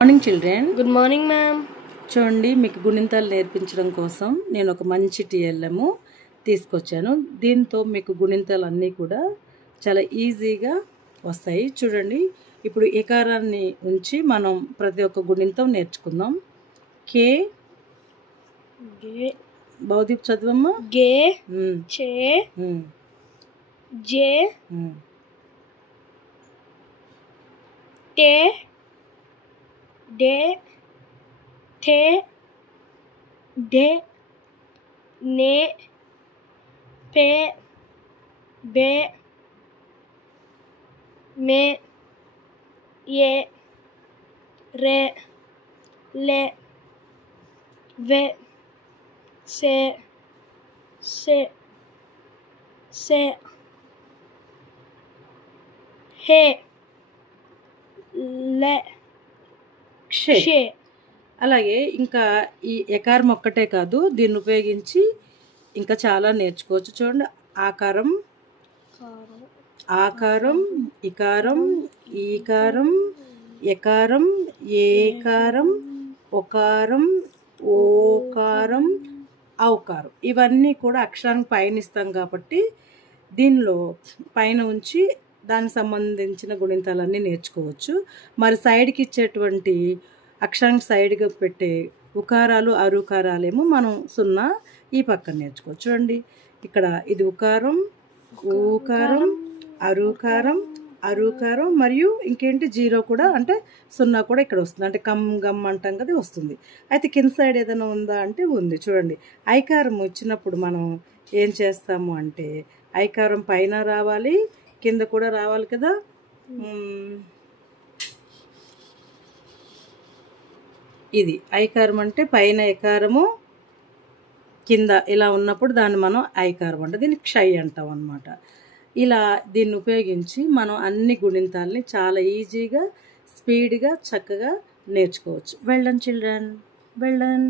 Morning children. Good morning ma'am. చూడండి, మీకు గుణింతాలు నేర్పించడం కోసం నేను ఒక మంచి టీఎల్ఎం తీసుకొచ్చాను. దీంతో మీకు గుణింతాలు అన్నీ కూడా చాలా ఈజీగా వస్తాయి. చూడండి, ఇప్పుడు ఎకారాన్ని ఉంచి మనం ప్రతి ఒక్క గుణింతం నేర్చుకుందాం. కే గే భౌతిక చదువమ్మా. గే చే జే టే డే థే డే నే పే బే మే ఏ రే లే వే సే సే సే హే లే షే. అలాగే ఇంకా ఈ ఎకారం ఒక్కటే కాదు, దీన్ని ఉపయోగించి ఇంకా చాలా నేర్చుకోవచ్చు. చూడండి, ఆకారం, ఆకారం, ఇకారం, ఈకారం, ఎకారం, ఏకారం, ఒకారం, ఓకారం, ఔకారం. ఇవన్నీ కూడా అక్షరానికి పైన ఇస్తాం కాబట్టి దీనిలో పైన ఉంచి దానికి సంబంధించిన గుణింతాలన్నీ నేర్చుకోవచ్చు. మరి సైడ్కి ఇచ్చేటువంటి అక్షరానికి సైడ్గా పెట్టే ఉకారాలు అరుకారాలేమో మనం 0 ఈ పక్కన నేర్చుకోవచ్చు. చూడండి, ఇక్కడ ఇది ఉకారం, ఊకారం, అరుకారం, అరుకారం మరియు ఇంకేంటి 0 కూడా, అంటే 0 కూడా ఇక్కడ వస్తుంది. అంటే కమ్ గమ్ అంటాం కదా, వస్తుంది. అయితే కింద సైడ్ ఏదైనా ఉందా అంటే ఉంది. చూడండి, ఐకారం వచ్చినప్పుడు మనం ఏం చేస్తాము అంటే ఐకారం పైన రావాలి, కింద కూడా రావాలి కదా. ఇది ఐకారం అంటే పైన ఎకారము, కింద ఇలా ఉన్నప్పుడు దాన్ని మనం ఐకారం అంటే దీన్ని క్షయ్ అంటాం అన్నమాట. ఇలా దీన్ని ఉపయోగించి మనం అన్ని గుణింతాలని చాలా ఈజీగా, స్పీడ్గా, చక్కగా నేర్చుకోవచ్చు. Well done children, well done.